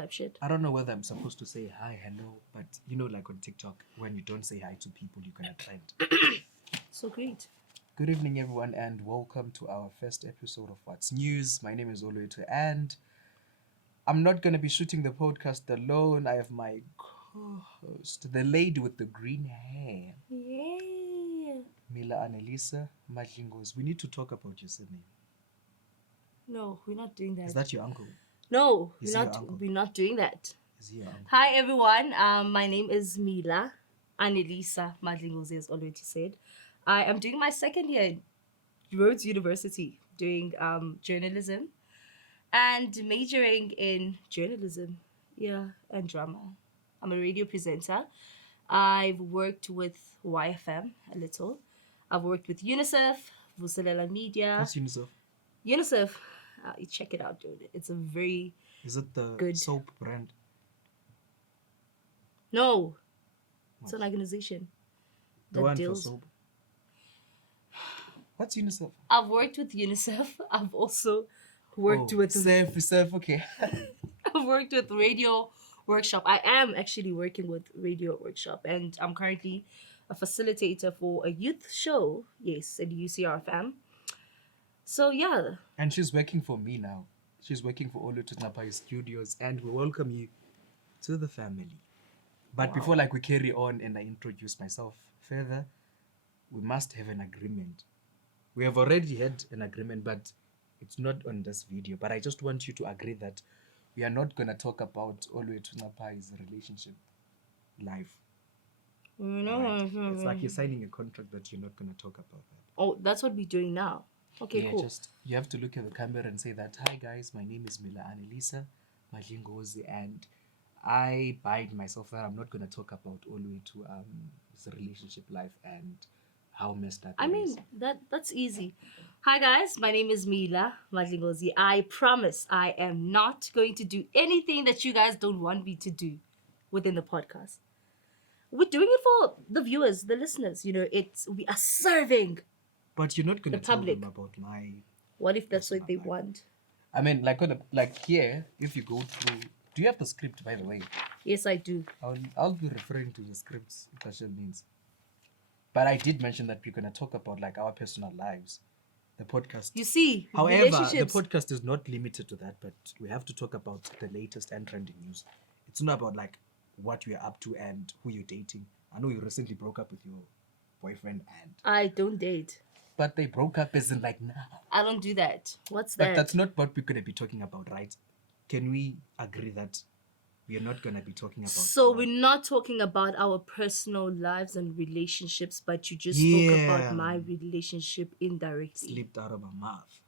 type shit. I don't know whether I'm supposed to say hi, hello, but you know, like on TikTok, when you don't say hi to people, you're gonna trend. So great. Good evening, everyone, and welcome to our first episode of What's News. My name is Oluetu, and I'm not gonna be shooting the podcast alone. I have my co-host, the lady with the green hair, Yeah. Mila Annelisa Madlingos. We need to talk about your surname. No, we're not doing that. Is that your uncle? No, Is he your uncle? we're not doing that. Is he your uncle? Hi everyone. My name is Mila Annelisa Madlingos, as already said. I am doing my second year at Rhodes University doing journalism and majoring in journalism, and drama. I'm a radio presenter. I've worked with YFM a little. I've worked with UNICEF, Vuselela Media. What's UNICEF? UNICEF, you check it out, dude. It's a very Is it the good soap brand? No, it's an organization The one for soap. What's UNICEF? I've worked with UNICEF. I've also worked with Self, okay. I've worked with Radio Workshop. I am actually working with Radio Workshop, and I'm currently a facilitator for a youth show. Yes, at UCRFM. So yeah. And she's working for me now. She's working for Oluetu Napai Studios, and we welcome you to the family. But before we carry on and I introduce myself further, we must have an agreement. We have already had an agreement, but it's not on this video. But I just want you to agree that we are not going to talk about Oluetu Napai's relationship life. Right? It's like you're signing a contract that you're not going to talk about that. Oh, that's what we're doing now. Okay, cool. You have to look at the camera and say that, hi guys, my name is Mila Annelisa Madlingozi, and I bind myself that I'm not going to talk about Oluetu's relationship life and how messed up it is. That's easy. Hi guys, my name is Mila Madlingozi. I promise I am not going to do anything that you guys don't want me to do within the podcast. We're doing it for the viewers, the listeners. You know, we are serving. But you're not going to tell them about my... What if that's what they want? I mean, here, if you go through... Do you have the script, by the way? Yes, I do. I'll be referring to the scripts, if that means. But I did mention that we're going to talk about our personal lives. The podcast. You see, however, the podcast is not limited to that, but we have to talk about the latest and trending news. It's not about what we're up to and who you're dating. I know you recently broke up with your boyfriend and... I don't date. But they broke up as in now. I don't do that. What's but that? That's not what we're going to be talking about, right? Can we agree that we are not going to be talking about... So we're not talking about our personal lives and relationships, but you just spoke about my relationship indirectly. Slipped out of my mouth.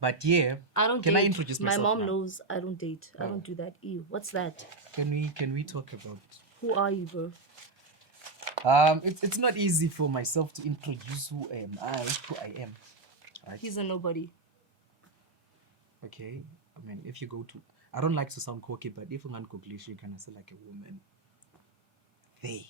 But yeah, I don't can date. I introduce myself? My mom now? knows I don't date. I don't do that. Ew, what's that? Can we talk about... Who are you, bro? It's not easy for myself to introduce who I am. Right? He's a nobody. Okay. I mean, if you go to... I don't like to sound cocky, but if you're not English, you can say like a woman. There.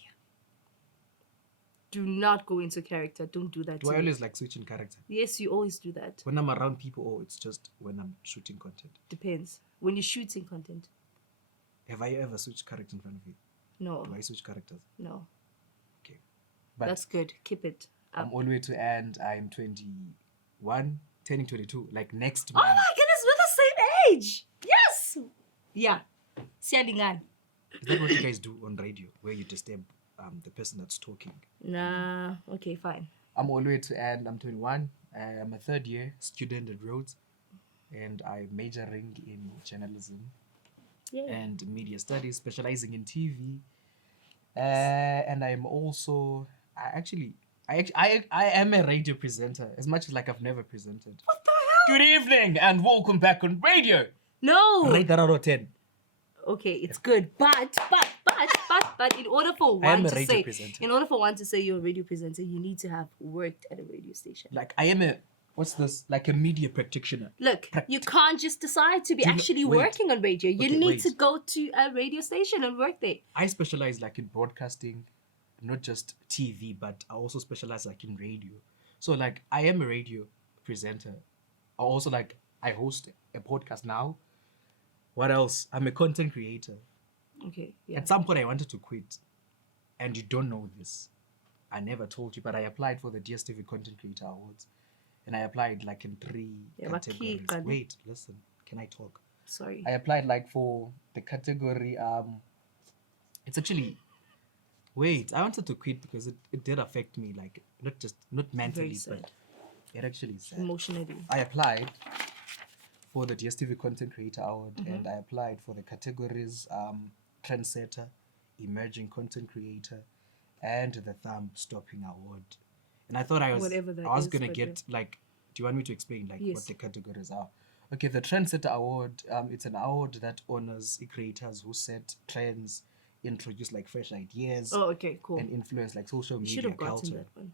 Do not go into character. Don't do that. Do I always like switching character? Yes, you always do that. When I'm around people, or it's just when I'm shooting content? Depends. When you're shooting content. Have I ever switched character in front of you? No. Do I switch characters? No. Okay. But that's good. Keep it up. I'm all the way to end. I'm 21, turning 22, next month. Oh my goodness, we're the same age! Yes! Yeah. Sialingana. Is that what you guys do on radio, where you disturb the person that's talking? Nah. Okay, fine. I'm all the way to end. I'm 21. I'm a third year student at Rhodes, and I'm majoring in journalism and media studies, specializing in TV. And I'm also... I am a radio presenter, as much as I've never presented. What the hell? Good evening and welcome back on radio. No. Rate that out of 10. Okay, it's good, but in order for one to say you're a radio presenter, you need to have worked at a radio station. I am a... What's this? A media practitioner. Look, you can't just decide to be working on radio. You need to go to a radio station and work there. I specialize in broadcasting, not just TV, but I also specialize in radio. So I am a radio presenter. I also I host a podcast now. What else? I'm a content creator. Okay. Yeah. At some point, I wanted to quit, and you don't know this. I never told you, but I applied for the DSTV Content Creator Awards, and I applied like in 3 Yeah, but categories. key, Wait, listen. Can I talk? Sorry. I applied like for the category. It's actually. Wait, I wanted to quit because it did affect me, like not mentally, sad. but it actually is sad. Emotionally. I applied for the DSTV Content Creator Award, and I applied for the categories Trendsetter, Emerging Content Creator, and the Thumb Stopping Award. And I thought I was Whatever that was is, gonna but get like. Do you want me to explain like Yes. what the categories are? Okay, the Trendsetter Award. It's an award that honors creators who set trends, introduce like fresh ideas, Oh, okay, cool. and influence like social You should media have gotten culture. that one.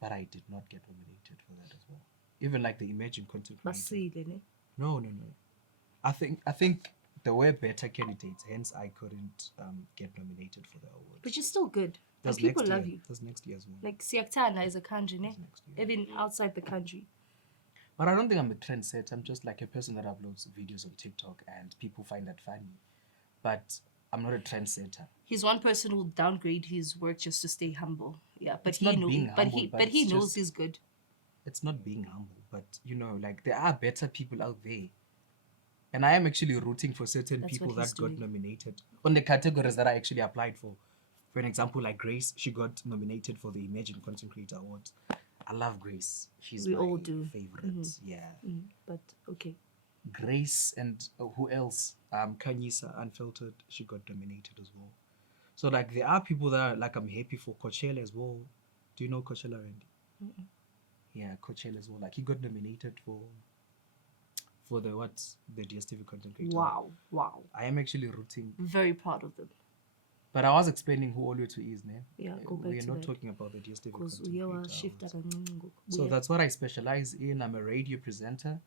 But I did not get nominated for that as well. Even like the Emerging Content Creator. Basile, ne? No. I think there were better candidates, hence I couldn't get nominated for the award. But you're still good. That's And people next love year. you. That's next year as well. Like Siaktana is a country, ne? That's next year. Even outside the country. But I don't think I'm a trendsetter. I'm just like a person that uploads videos on TikTok and people find that funny. But I'm not a trendsetter. He's one person who'll downgrade his work just to stay humble. Yeah, but It's not he being knows. But humble, but he it's knows just- he's good. It's not being humble, but like there are better people out there. And I am actually rooting for certain That's people what that he's got doing. nominated on the categories that I actually applied for. For an example, like Grace, she got nominated for the Emerging Content Creator Awards. I love Grace. She's We my all do. favorite. Yeah. But okay. Grace and who else? Kanyisa Unfiltered, she got nominated as well. So like there are people that are, like I'm happy for. Coachella as well. Do you know Coachella, Randy? Yeah, Coachella as well. Like he got nominated for the DSTV Content Creator. Wow. I am actually rooting, Very proud of them. but I was explaining who Oluwatu is, ne? Yeah, go back We are to not that. talking about the DSTV Because Content we Creator are shift Awards. So that's what I specialize in. I'm a radio presenter,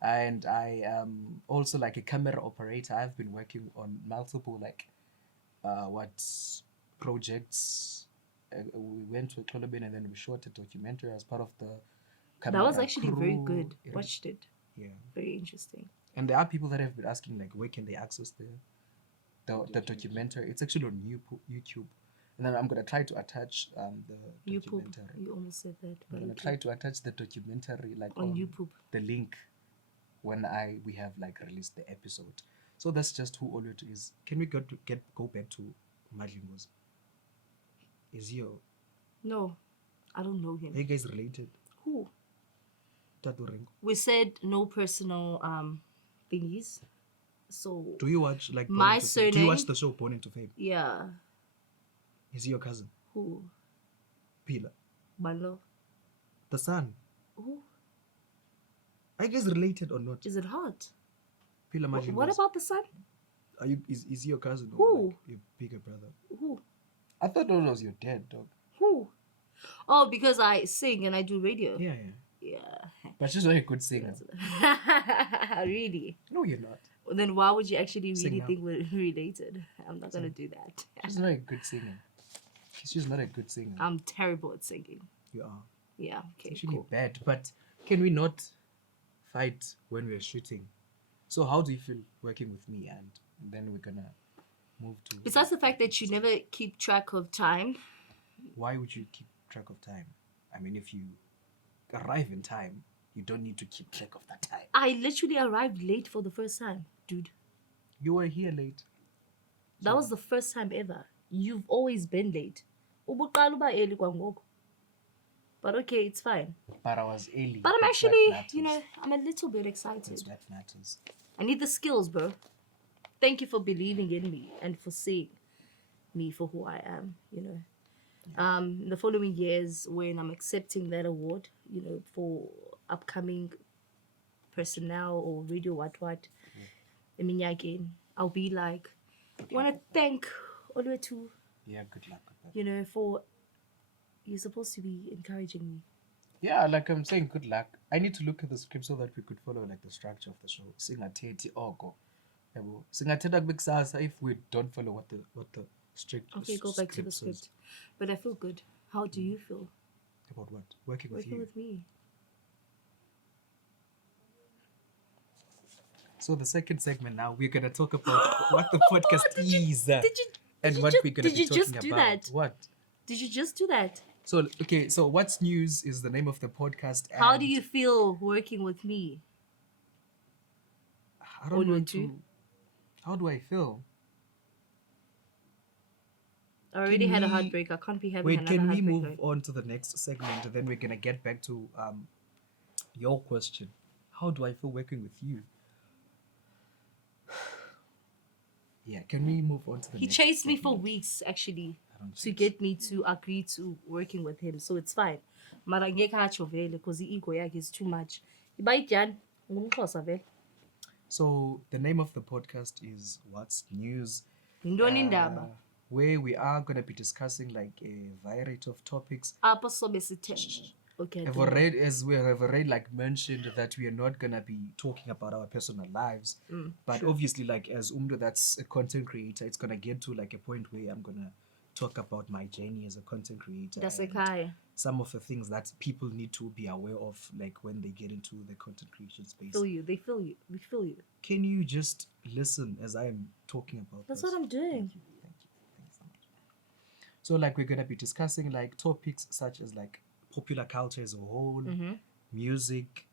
and I am also like a camera operator. I've been working on multiple like projects. We went to a club and then we shot a documentary as part of the That was camera actually very crew. good. Yeah. Watched it. Yeah. Very interesting. And there are people that have been asking like where can they access the documentary. It's actually on YouTube. And then I'm gonna try to attach the YouTube. documentary. You almost said that. I'm But gonna okay. try to attach the documentary like On YouTube. the link when we have like released the episode. So that's just who Oluwatu is. Can we go back to Madlingo's? Is he No, I don't know are him. you guys related? Who? Tatu Rengo. We said no personal thingies. So Do you watch like My Born to Fame? Do you watch surname- the show Born into Fame? yeah. Is he your cousin? Who? Pila. Malo. The son. Who? Are you guys related or not? Is it hot? Pila Madlingo's. What about the son? Is he your cousin or Who? like your bigger brother? Who? I thought that was your dad, dog. Who? Oh, because I sing and I do radio. Yeah. Yeah. But she's not a good singer. Really? No, you're not. Then why would you actually Sing really now. think we're related? I'm not gonna do that. She's not a good singer. She's not a good singer. I'm terrible at singing. You are. Yeah. It's Okay. actually Cool. bad. But can we not fight when we're shooting? So how do you feel working with me? And then we're gonna move to. Besides the fact that you never keep track of time, Why would you keep track of time? I mean, if you arrive in time, you don't need to keep track of that time. I literally arrived late for the first time, dude. You were here late. That was the first time ever. You've always been late. Ubuqala uba early kwangoku. But okay, it's fine. But I was early. But I'm That's what actually, matters. I'm a little bit That's excited. what matters. I need the skills, bro. Thank you for believing in me and for seeing me for who I am, In the following years, when I'm accepting that award, for upcoming personnel or radio what, again, I'll be like, I want to thank Oluwatu, Yeah, good luck with that. for you're supposed to be encouraging me. Yeah, like I'm saying, good luck. I need to look at the script so that we could follow like the structure of the show. Singathethi oko. Yabo. Singathetha kubekusasa if we don't follow what the strict Okay, go back to the says. script. But I feel good. How do you feel About what? Working with working you. with me? So the second segment now, we're gonna talk about what the podcast is and what we're gonna did be you just talking do about. that? What? Did you just do that? So okay, so what's news is the name of the podcast. How do and you feel working with me? I don't Olu want too? to. How do I feel? I already had a heartbreak. I can't be having Wait, another can we heartbreak. move right? on to the next segment and then we're gonna get back to your question? How do I feel working with you? Yeah, can we move on to the He next chased me for segment? weeks actually I don't to chase. get me to agree to working with him, so it's fine. Mara ngeke atsho vele because the-ego yakhe is too much. Ibayityani ngumXhosa vele. So the name of the podcast is What's News, Yintoni indaba? where we are gonna be discussing like a variety of topics. Apho sobe sithe. Okay. I've already, as we have already like mentioned, that we are not gonna be talking about our personal lives, but true. obviously, like as Umdo, that's a content creator, it's gonna get to like a point where I'm gonna talk about my journey as a content creator and Dasekhaya. some of the things that people need to be aware of, like when they get into the content creation space. Feel you. They feel you. We feel you. Can you just listen as I'm talking about That's this? what I'm doing. Thank you. Thanks so much. So like we're gonna be discussing like topics such as like popular culture as a whole, music,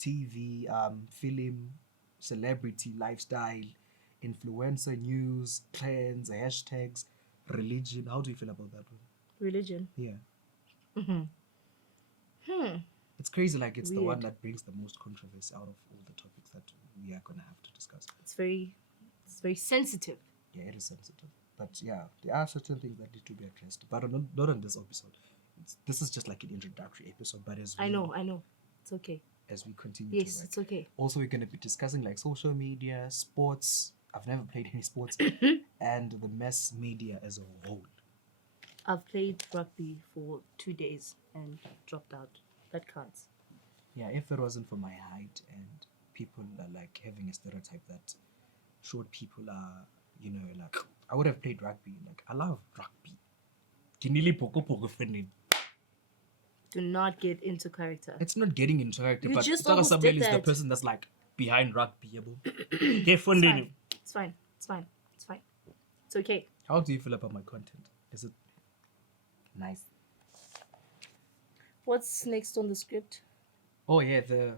TV, film, celebrity, lifestyle, influencer news, trends, hashtags, religion. How do you feel about that one? Religion. Yeah. It's crazy, like it's the one Weird. that brings the most controversy out of all the topics that we are gonna have to discuss. It's very sensitive. Yeah, it is sensitive. But yeah, there are certain things that need to be addressed. But not on this episode. This is just like an introductory episode. But as we, I know. It's okay. as we continue Yes, to work. it's okay. Also, we're going to be discussing like social media, sports. I've never played any sports. And the mass media as a whole. I've played rugby for 2 days and dropped out. That counts. Yeah, if it wasn't for my height and people are like having a stereotype that short people are, you know, like I would have played rugby. Like I love rugby. Kinili poko poko fenin. Do not get into character. It's not getting into character, You but just Utaka almost Samuel did is the that. person that's like behind rugby. It's fine. It's fine. It's fine. It's fine. It's okay. How do you feel about my content? Is it nice? What's next on the script? Oh yeah, the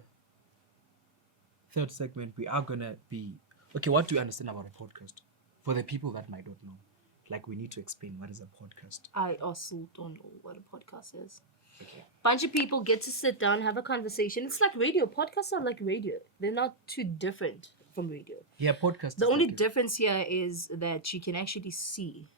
third segment we are gonna be okay. What do you understand about a podcast? For the people that might not know, like we need to explain what is a podcast. I also don't know what a podcast is. Okay. Bunch of people get to sit down, have a conversation. It's like radio. Podcasts are like radio. They're not too different from radio. Yeah, podcast. The only difference here is that you can actually see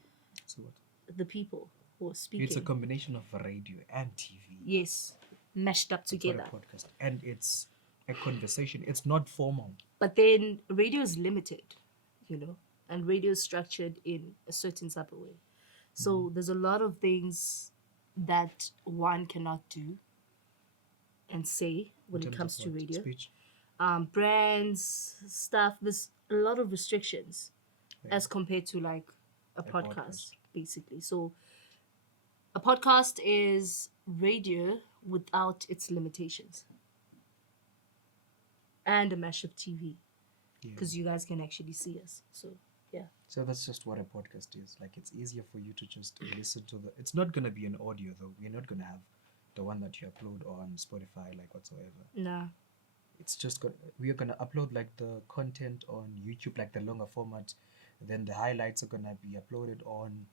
So what? the people who are speaking. It's a combination of radio and TV. Yes, mashed up That's what together. a podcast, and it's a conversation. It's not formal. But then radio is limited, you know, and radio is structured in a certain type of way. So there's a lot of things that one cannot do and say when In it terms comes of to what? radio. Speech. Brands, stuff. There's a lot of restrictions Yeah. as compared to like a podcast, podcast. basically. So a podcast is radio without its limitations. And a mashup TV, Yeah. because you guys can actually see us. So yeah. So that's just what a podcast is. Like it's easier for you to just listen to the. It's not gonna be an audio though. We're not gonna have the one that you upload on Spotify, like whatsoever. Nah. It's just we are gonna upload like the content on YouTube, like the longer format. Then the highlights are gonna be uploaded on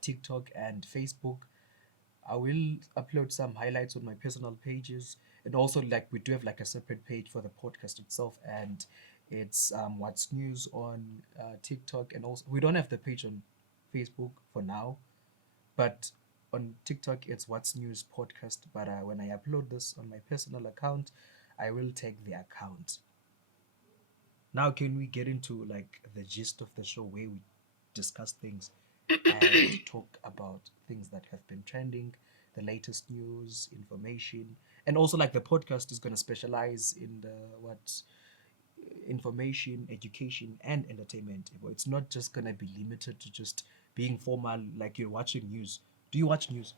TikTok and Facebook. I will upload some highlights on my personal pages, and also like we do have like a separate page for the podcast itself, and it's What's News on TikTok, and also we don't have the page on Facebook for now, but on TikTok it's What's News Podcast. But when I upload this on my personal account, I will tag the account. Now can we get into like the gist of the show where we discuss things and talk about things that have been trending, the latest news, information, and also like the podcast is going to specialize in the information, education, and entertainment. It's not just going to be limited to just being formal like you're watching news. Do you watch news?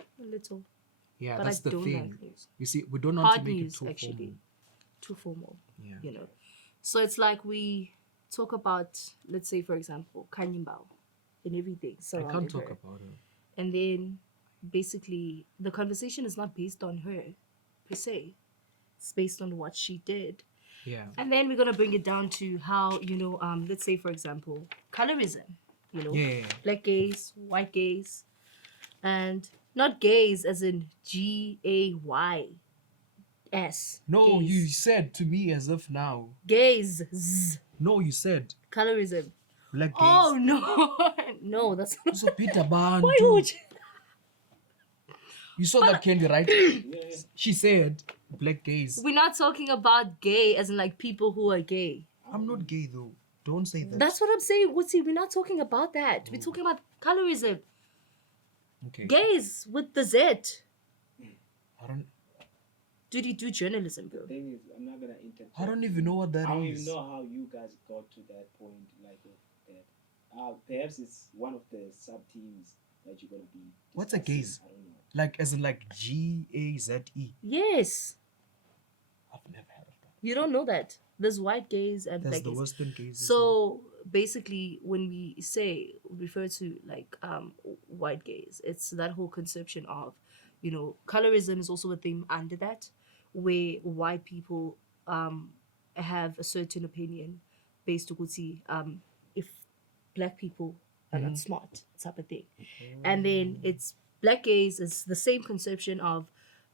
A little. Yeah, But that's I the don't thing. like news. You see, we don't want Hard to make news, it too actually. formal. Too formal. Yeah. You know. So it's like we talk about, let's say, for example, Kanyimbao and everything I can't surrounding talk her. about her. And then basically the conversation is not based on her per se. It's based on what she did. Yeah. And then we're gonna bring it down to how, let's say for example, colorism, Yeah. black gays, white gays, and not gays as in GAYS. No, you Gays. said to me as if now. Gays. Z. No, you said Colorism. black gays. Oh no. No, that's not. So Peter Why Bantu. would you? You saw that candy, right? She said black gays. We're not talking about gay as in like people who are gay. I'm not gay though. Don't say that. That's what I'm saying, Woodsy. We're not talking about that. We're talking about colorism. Okay. Gays with the Z. I don't. Did you do journalism, bro? The thing is, I'm not gonna interpret. I don't even know what that I don't is. even know how you guys got to that point, like of that. Perhaps it's one of the sub teams that you're gonna be. What's a discussing. gaze? I don't know. Like as in like GAZE. Yes. I've never heard of that. You don't know that. There's white gays and That's black the gays. Western gays. So basically, when we refer to like white gays, it's that whole conception of, colorism is also a thing under that, where white people have a certain opinion based on if black people are not smart type of thing, and then it's black gays is the same conception of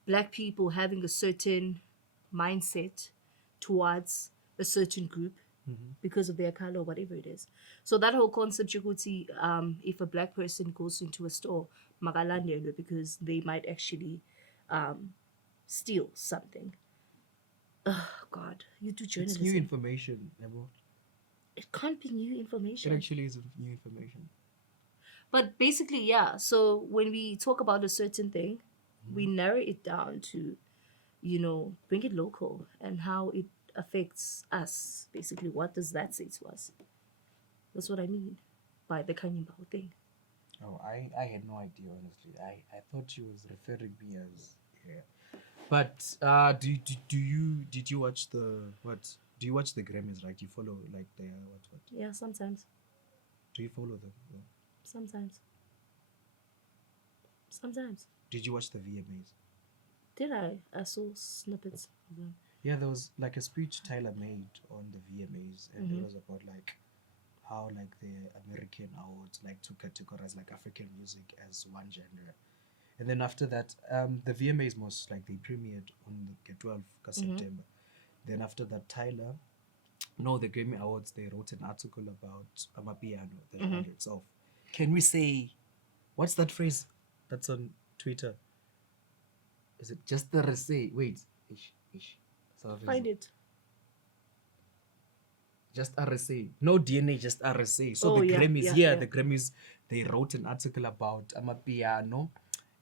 black people having a certain mindset towards a certain group because of their color or whatever it is. So that whole concept, Jikuti, if a black person goes into a store, magalandelwe, because they might actually steal something. Oh God, you do It's journalism. new information, Nebo. It can't be new It information. actually is new information. But basically, yeah. So when we talk about a certain thing, we narrow it down to, bring it local and how it affects us. Basically, what does that say to us? That's what I mean by the Kanyimbao thing. Oh, I had no idea, honestly. I thought she was referring me as yeah. But did you watch the what? Do you watch the Grammys? Right? You follow like the what? Yeah, sometimes. Do you follow the Sometimes. Sometimes. Did you watch the VMAs? Did I? I saw snippets of them. Yeah, there was like a speech Tyler made on the VMAs, and it was about like how like the American awards like to categorize like African music as one genre, and then after that, the VMAs most like they premiered on the 12th of September. Then after that, the Grammy Awards, they wrote an article about Amapiano, the genre itself. Can we say, what's that phrase that's on Twitter? Is it just the rese? Wait, ish. South African. Find it. Just RSA. No DNA, just RSA. So Oh, the yeah, Grammys, yeah. the Grammys, they wrote an article about Amapiano,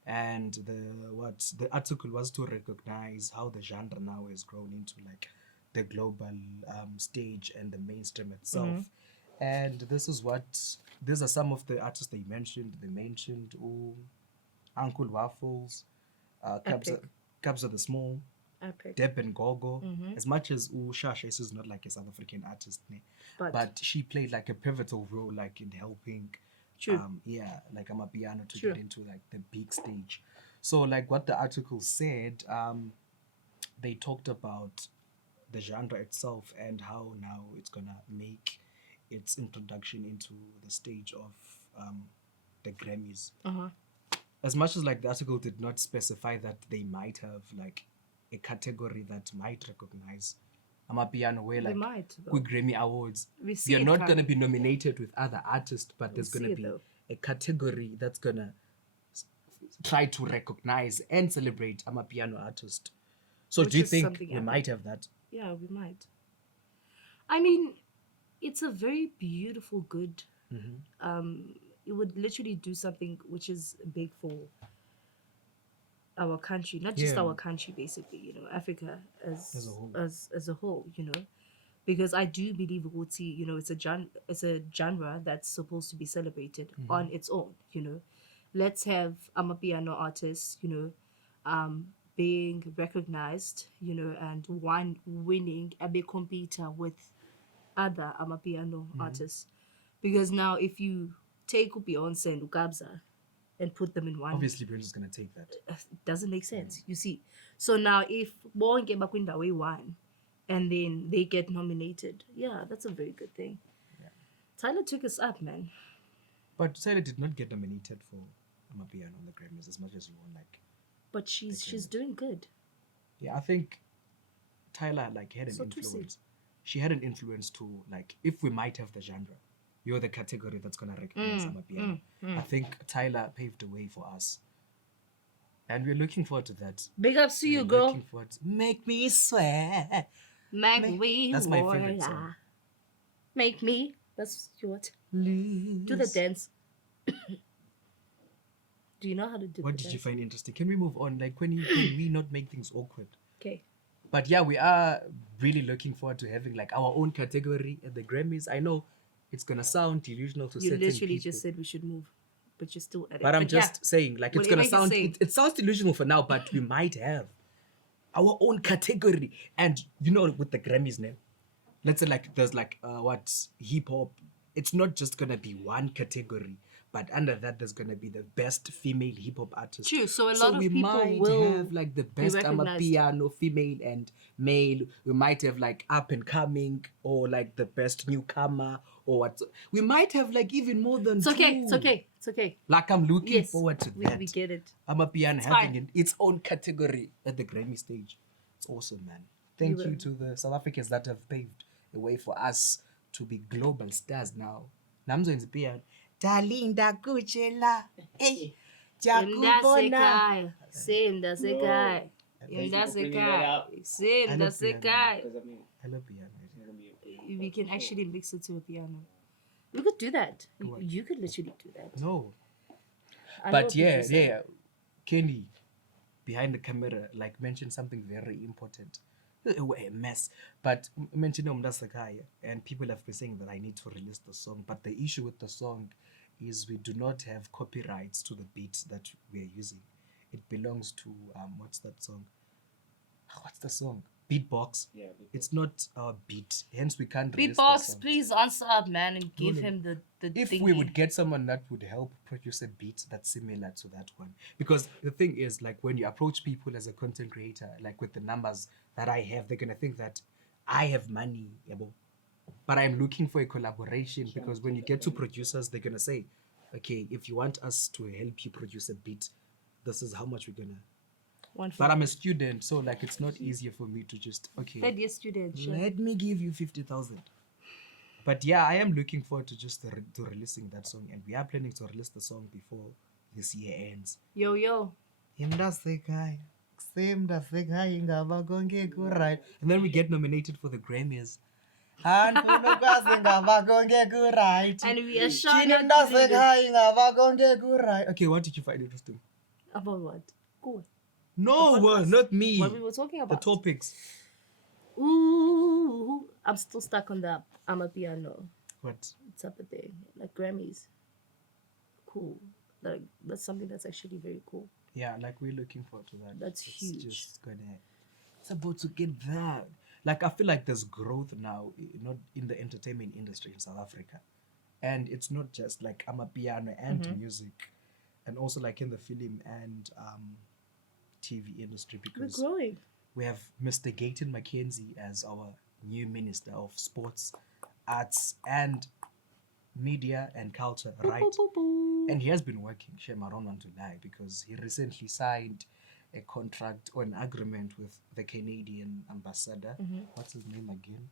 and the article was to recognize how the genre now has grown into like the global stage and the mainstream itself. And these are some of the artists they mentioned. They mentioned Uncle Waffles, Kabza the Small, Epic. Deb and Gogo. As much as Shasha is not like a South African artist, but she played like a pivotal role like in helping True. like Amapiano to True. get into like the big stage. So like what the article said, they talked about the genre itself and how now it's gonna make its introduction into the stage of the Grammys. As much as like the article did not specify that they might have like a category that might recognize Amapiano, where They like might, though. with Grammy Awards, We see you're it not going to coming. be nominated with other artists, but there's going see to it, be though. a category that's going to try to recognize and celebrate Amapiano artist. So Which do you is think something we epic. might have that? Yeah, we might. I mean, it's a very beautiful good. It would literally do something which is big for our country, not just Yeah. our country, basically, Africa As a whole. as a whole, because I do believe Uti, it's a genre that's supposed to be celebrated on its own, Let's have Amapiano artists, being recognized, and winning a big computer with other Amapiano artists. Because now if you take Beyonce and Ukabza and put them in one, Obviously, Beyonce's gonna take that. it doesn't make sense. You see. So now if Bonke Bakwindawe won and then they get nominated, yeah, that's a very good thing. Yeah. Tyler took us up, man. But Tyler did not get nominated for Amapiano on the Grammys as much as you want. Like, But she's doing good. yeah, I think Tyler like had an So to say. influence. She had an influence to like if we might have the genre, you're the category that's gonna recognize Amapiano. I think Tyler paved the way for us, and we're looking forward to that. Big ups to you, We're girl. looking forward to Make Me Swear. Make me That's my favorite song. Make me. That's what. Lose. Do the dance. Do you know how to do What the did you dance? find interesting? Can we move on? Like, can we not make things awkward? Okay. But yeah, we are really looking forward to having like our own category at the Grammys. I know it's gonna sound delusional to You certain literally people, just said we should move, but you're still at it. but I'm yeah, just saying, like, it's gonna whatever you sound say. it sounds delusional for now, but we might have our own category. And you know, with the Grammys name, let's say like there's like what hip hop. It's not just gonna be one category, but under that there's gonna be the best female hip hop artist. True, so a lot of we people might will have like the be best recognized. Amapiano female and male. We might have like up and coming or like the best newcomer or what. We might have like even more than It's okay. two. It's okay. It's okay. Like I'm looking Yes, forward to we, that. we get it. Amapiano It's having fine. its own category at the Grammy stage. It's awesome, man. Thank You you will. to the South Africans that have paved the way for us to be global stars now. Namzo piano. Dalinda kuchela. Eh. Jakubona. Same, that's a guy. Thank you That's for a bringing that guy. up. Same, I that's a love piano. guy. Because I mean, I love piano. it's gonna be We can actually mix it to a piano. We could do that. What? You could literally do that. No. I know But what yeah, you're saying. yeah. Kenny, behind the camera, like mentioned something very important. A mess. But mentioned Umdasakaya, and people have been saying that I need to release the song. But the issue with the song is we do not have copyrights to the beat that we are using. It belongs to what's that song? What's the song? Beatbox. Yeah, It's not our beat, hence we can't release the Beatbox, song. please answer up, man, and give no. him the If thingy. we would get someone that would help produce a beat that's similar to that one, because the thing is, like when you approach people as a content creator, like with the numbers that I have, they're gonna think that I have money, yabo. But I'm looking for a collaboration, because when you get to producers, they're gonna say, okay, if you want us to help you produce a beat, this is how much we're gonna. But I'm a student, so like it's not easier for me to just third year student. Sure. let me give you 50,000. But yeah, I am looking forward to just to releasing that song, and we are planning to release the song before this year ends. Yo. And then we get nominated for the Grammys. And And we are sure not to do this. okay, what did you find interesting? About what? Cool. No, The podcast. not me. What we were talking The about. topics. Ooh, I'm still stuck on the Amapiano What? type of thing. Like Grammys. Cool. Like that's something that's actually very cool. Yeah, like we're looking forward to that. That's It's huge. just it's about to get that. Like I feel like there's growth now, not in the entertainment industry in South Africa, and it's not just like Amapiano and Mm-hmm. music, and also like in the film and TV industry, We're because growing. we have Mr. Gayton Mackenzie as our new Minister of Sports, Arts, and Media and Culture, right? Boop, boop, boop. And he has been working, shame I don't want to lie, because he recently signed a contract or an agreement with the Canadian ambassador. What's his name again?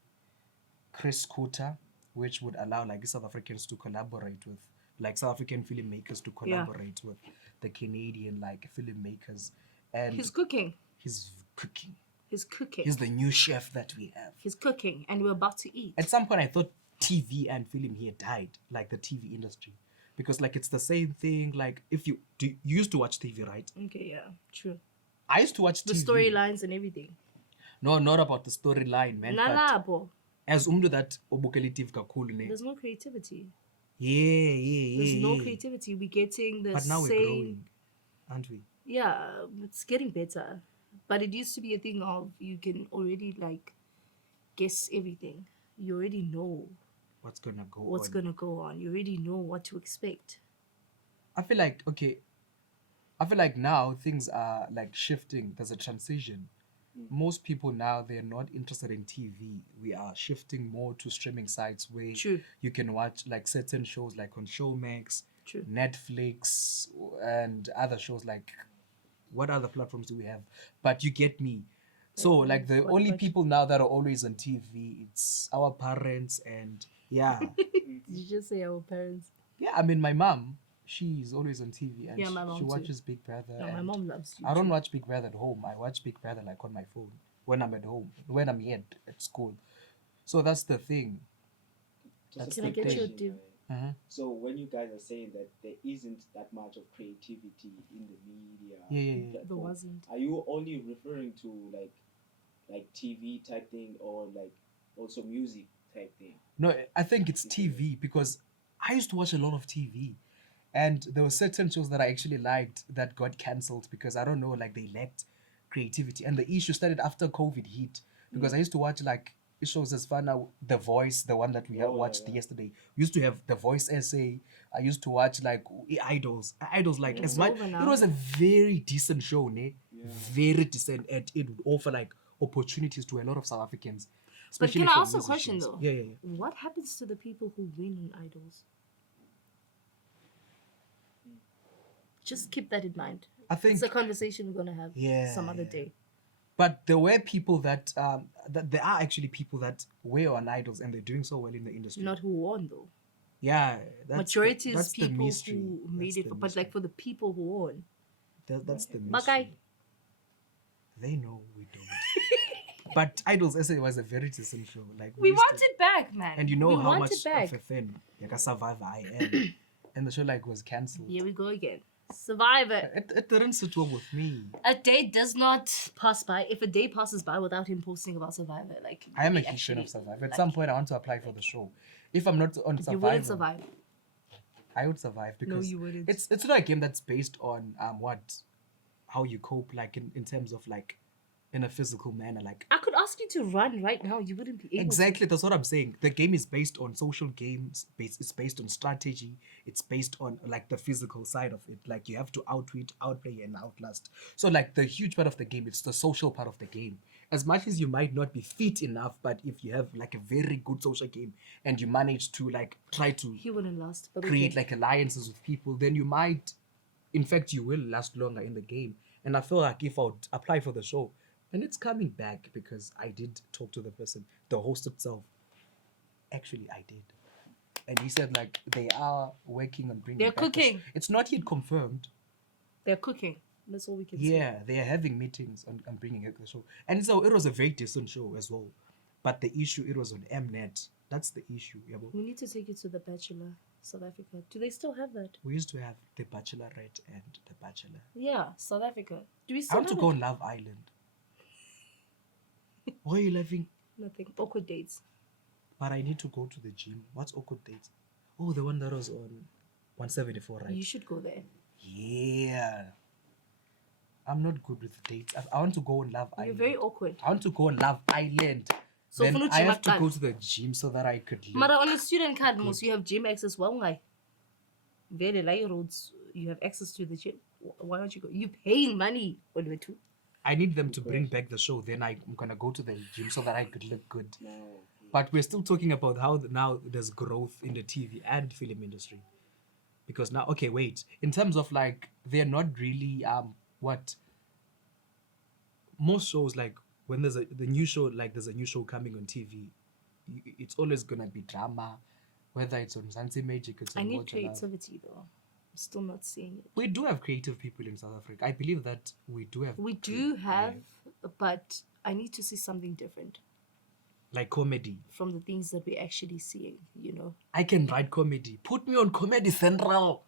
Chris Cooter, which would allow like South Africans to collaborate with, like South African filmmakers to collaborate with the Canadian like filmmakers. And He's cooking. he's cooking. He's cooking. He's the new chef that we have. He's cooking, and we're about to eat. At some point, I thought TV and film here died, like the TV industry, because like it's the same thing. Like if you used to watch TV, right? Okay, yeah, true. I used to watch The TV. storylines and everything. No, not about the storyline, man. But Nalabo. as umdu that obukeli TV kakhulu ne. There's no creativity. Yeah. There's no creativity. We're getting the But now we're same. growing, aren't we? Yeah, it's getting better. But it used to be a thing of you can already like guess everything. you already know what's gonna go what's on. gonna go on. You already know what to expect. I feel like now things are like shifting. There's a transition. Most people now, they're not interested in TV. We are shifting more to streaming sites where True. you can watch like certain shows like on Showmax, True. Netflix, and other shows like what other platforms do we have? But you get me. So like the What only about you? people now that are always on TV, it's our parents and yeah. Did you just say our parents? Yeah, I mean my mom, she's always on TV and Yeah, my she mom too. watches Big Brother. No, my and mom loves you. I don't too. watch Big Brother at home. I watch Big Brother like on my phone when I'm at home, when I'm here at school. So that's the thing. Just That's a Can I quick get you a question, dip? Uh-huh. So when you guys are saying that there isn't that much of creativity in the media, Yeah. There platform, wasn't. are you only referring to like TV type thing or like also music type thing? No, I think it's TV because I used to watch a lot of TV. And there were certain shows that I actually liked that got cancelled because I don't know, like they lacked creativity. And the issue started after COVID hit because I used to watch like shows as far now The Voice, the one that we had Oh, yeah, watched yeah. yesterday. We used to have The Voice essay. I used to watch like Idols. Idols, like It's as much over it now. was a very decent show, ne? Very decent, and it would offer like opportunities to a lot of South Africans. But Especially can I for ask a question musicians. though? Yeah. What happens to the people who win on Idols? Just keep that in mind. I think It's a conversation we're gonna have some other Yeah. day. But there were people that there are actually people that were on Idols and they're doing so well in the industry. Not who won though. Yeah, Majority is that's the people mystery. who made That's it, the but like mystery. for the people who won, That's the Buckeye. mystery. They know we don't. But Idols essay was a very decent show. Like we used want to- it back, man. and you know we how want much it back. of a fan like a survivor I am, and the show like was cancelled. Here we go again. Survivor. It didn't sit well with me. A day does not pass by. If a day passes by without him posting about Survivor, like I am a we huge fan of actually- Survivor. At like, some point, I want to apply for the show. If I'm not on Survivor, you wouldn't survive. I would survive because you wouldn't. it's not a game that's based on how you cope like in terms of like in a physical manner like I could ask you to run right now. You wouldn't be able. exactly that's what I'm saying. The game is based on social games, it's based on strategy, it's based on like the physical side of it. Like you have to outwit, outplay, and outlast. So like the huge part of the game, it's the social part of the game. As much as you might not be fit enough, but if you have like a very good social game and you manage to like try to To. He wouldn't last. But create okay. like alliances with people, then you might, in fact, you will last longer in the game. And I feel like if I would apply for the show, and it's coming back because I did talk to the person, the host itself. Actually, I did. And he said like they are working on bringing They're back the show. cooking. It's not yet confirmed. They're cooking. That's all we can say. Yeah, they are having meetings on bringing back the show. And so it was a very decent show as well. But the issue, it was on Mnet. That's the issue. Yabo. We need to take you to the Bachelor, South Africa. Do they still have that? We used to have The Bachelorette and The Bachelor. Yeah, South Africa. Do we I still want to have go it? on Love Island. Why are you laughing? Nothing. Awkward dates. But I need to go to the gym. What's awkward dates? Oh, the one that was on 174, right? You should go there. Yeah. I'm not good with dates. I want to go on Love You're Island. very awkward. I want to go on Love Island. So then ufuna I ujima have to kuqala? go to the gym so that I could live. Mara, on a student card, most you have gym access. Why? Very light roads. You have access to the gym. Why don't you go? You paying money on the two. I need them to bring back the show. Then I'm going to go to the gym so that I could look good. No. But we're still talking about how now there's growth in the TV and film industry. Because now, okay, wait. In terms of like, they're not really what most shows like when there's the new show, like there's a new show coming on TV, it's always gonna be drama, whether it's on Zanzi Magic, it's I on need Watch Alive. creativity though. I'm still not seeing it. We do have creative people in South Africa. I believe that we do have. We do have, but I need to see something different like comedy. from the things that we're actually seeing, you know. I can write comedy. Put me on Comedy Central.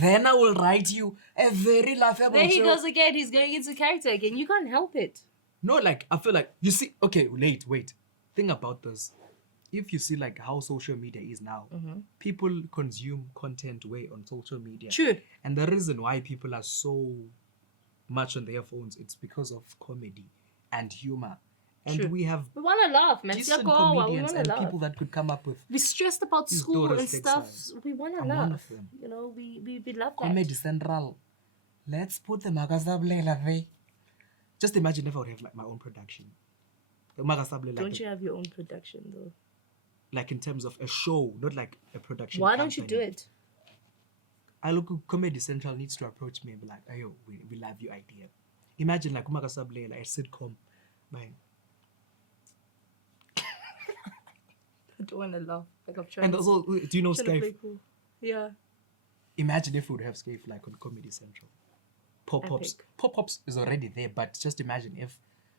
Then I will write you a very laughable There he show. goes again. He's going into character again. You can't help it. No, like I feel like you see. Okay, wait. Think about this. If you see like how social media is now, people consume content way on social media. True. And the reason why people are so much on their phones, it's because of comedy and humor And True. we have We want to laugh, man. decent Siyakowa, we comedians want and to laugh. people that could come up with We're stressed about These school daughters and take stuff. sides. We want to I'm laugh. one of them. You know, we love that. Comedy Central. Let's put the Magasablela there. Just imagine if I would have like my own production. The Magasablela, Don't you have your own production though? like in terms of a show, not like a production. Why don't you do company. it? I look, Comedy Central needs to approach me and be like, "Ayo, we love your idea." Imagine like Magasablela, like a sitcom, man. I don't want to laugh. Like I'm trying. And also, do you know trying to Skype? play cool. Yeah. Imagine if we would have Skype like on Comedy Central. Pop-ups. Epic. Pop-ups is already there, but just imagine if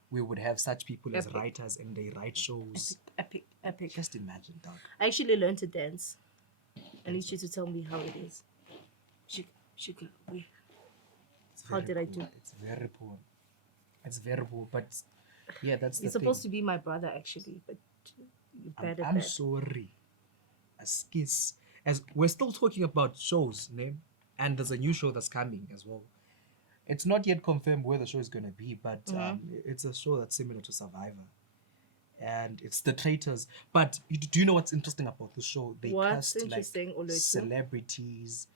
we would have such people as Epic. writers and they write shows. Epic. Just imagine, dog. I actually learned to dance. I need you to tell me how it is. Shika, wait. It's How very did I poor. do? It's very poor. It's very poor, but yeah, that's You're the supposed thing. to be my brother actually, but you're bad at I'm that. sorry. A skis. As we're still talking about shows, name, and there's a new show that's coming as well. It's not yet confirmed where the show is going to be, but it's a show that's similar to Survivor, and it's the traitors. But do you know what's interesting about the show? They What's cast interesting, like Olutu? celebrities.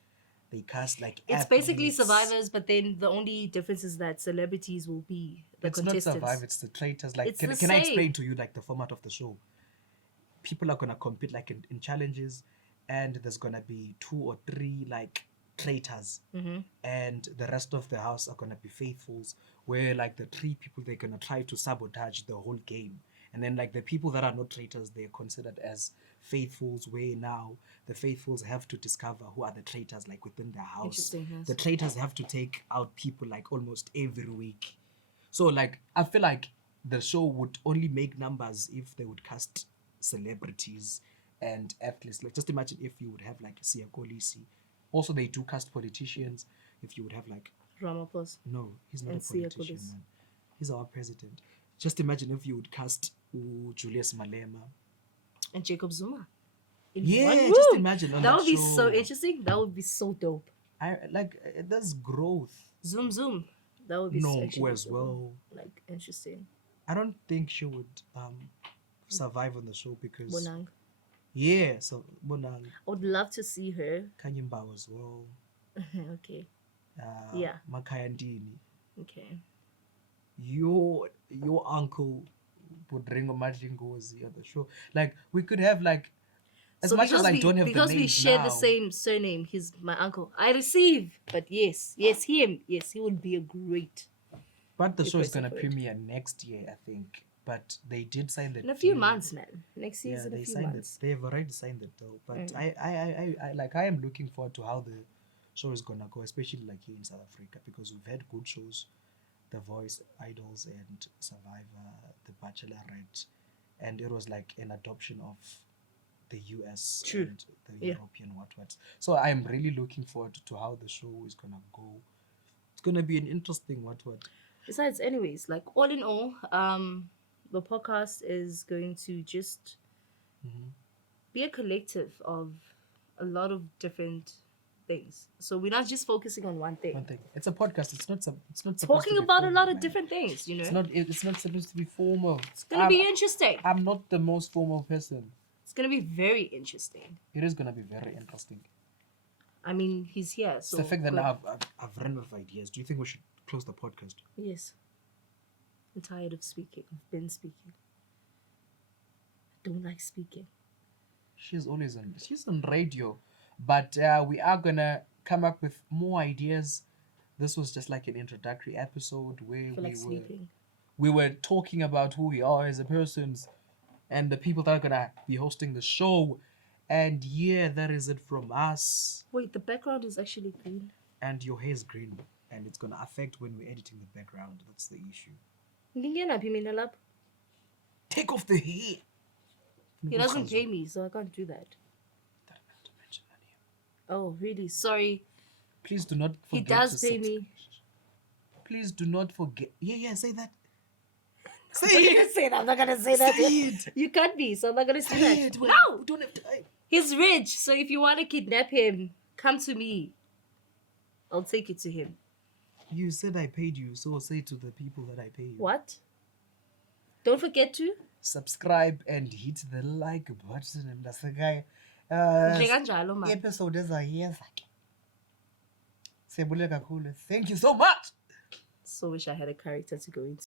They cast like It's basically athletes. Survivors, but then the only difference is that celebrities will be the It's not contestants. Survivor, it's the traitors. Like, It's can, the can I explain same. to you like the format of the show? People are gonna compete like in challenges, and there's gonna be 2 or 3 like traitors, and the rest of the house are gonna be faithfuls. Where like the 3 people they're gonna try to sabotage the whole game, and then like the people that are not traitors they're considered as faithfuls. Where now the faithfuls have to discover who are the traitors like within their house. Interesting, yes. The traitors have to take out people like almost every week. So like I feel like the show would only make numbers if they would cast celebrities and athletes. Like just imagine if you would have like Siya Kolisi. Also they do cast politicians. If you would have like Ramaphosa. no, he's not And a Siya politician, Kolisi. man. He's our president. Just imagine if you would cast Julius Malema. And Jacob Zuma. In Yeah, one just room. imagine on That that would be so show. interesting. That would be so dope. I like there's growth. Zoom. That would be No, actually as so, well. like interesting. I don't think she would survive on the show because Bonang. yeah, so Bonang, I would love to see her. Kanyimba as well. Okay. Uh, Yeah. Makayandini. Okay. Your uncle would bring a Majingozi on the show. Like we could have like as So much as because I we, don't have because the we names share now, the same surname, he's my uncle. I receive, but yes, him. Yes, he would be a great. but the Good show is person gonna for it. premiere next year, I think. But they did sign the In a few deal. months, man. Next Yeah, season, they a few signed months. it. They've already signed the deal. But I am looking forward to how the show is gonna go, especially like here in South Africa, because we've had good shows, The Voice, Idols, and Survivor, The Bachelorette, and it was like an adoption of the US True. and the Yeah. European what. So I am really looking forward to how the show is gonna go. It's gonna be an interesting what. Besides, anyways, like all in all, the podcast is going to just be a collective of a lot of different things. So we're not just focusing on one thing. One thing. It's a podcast. It's not. It's not supposed Talking to be about a formal, lot of man. different things, you know. It's not. It's not supposed to be formal. It's gonna be interesting. I'm not the most formal person. It's gonna be very interesting. It is gonna be very interesting. I mean, he's here, It's so the fact that good. now I've run out of ideas. Do you think we should close the podcast? Yes. I'm tired of speaking. I've been speaking. I don't like speaking. She's on radio, but we are gonna come up with more ideas. This was just like an introductory episode where I feel like sleeping. we were talking about who we are as a persons and the people that are gonna be hosting the show. And yeah, that is it from us. Wait, the background is actually green. And your hair is green, and it's gonna affect when we're editing the background. That's the issue. Ngingenaphi mina lapho? Take off the hair. He doesn't pay me, so I can't do that. Oh, really? Sorry. Please do not forget. He does to pay subscribe. me. Please do not forget. Yeah, say that. I'm not gonna say that. I'm not gonna say that. Say it. You cut me, so I'm not gonna say Say that. it. No! We don't have time. He's rich, so if you want to kidnap him, come to me. I'll take it to him. You said I paid you, so say to the people that I pay you. What? Don't forget to subscribe and hit the like button. Mntasekhaya. njenganjalo man. Episode ezayeza ke. Siyabuleka kakhulu. Thank you so much. So wish I had a character to go into.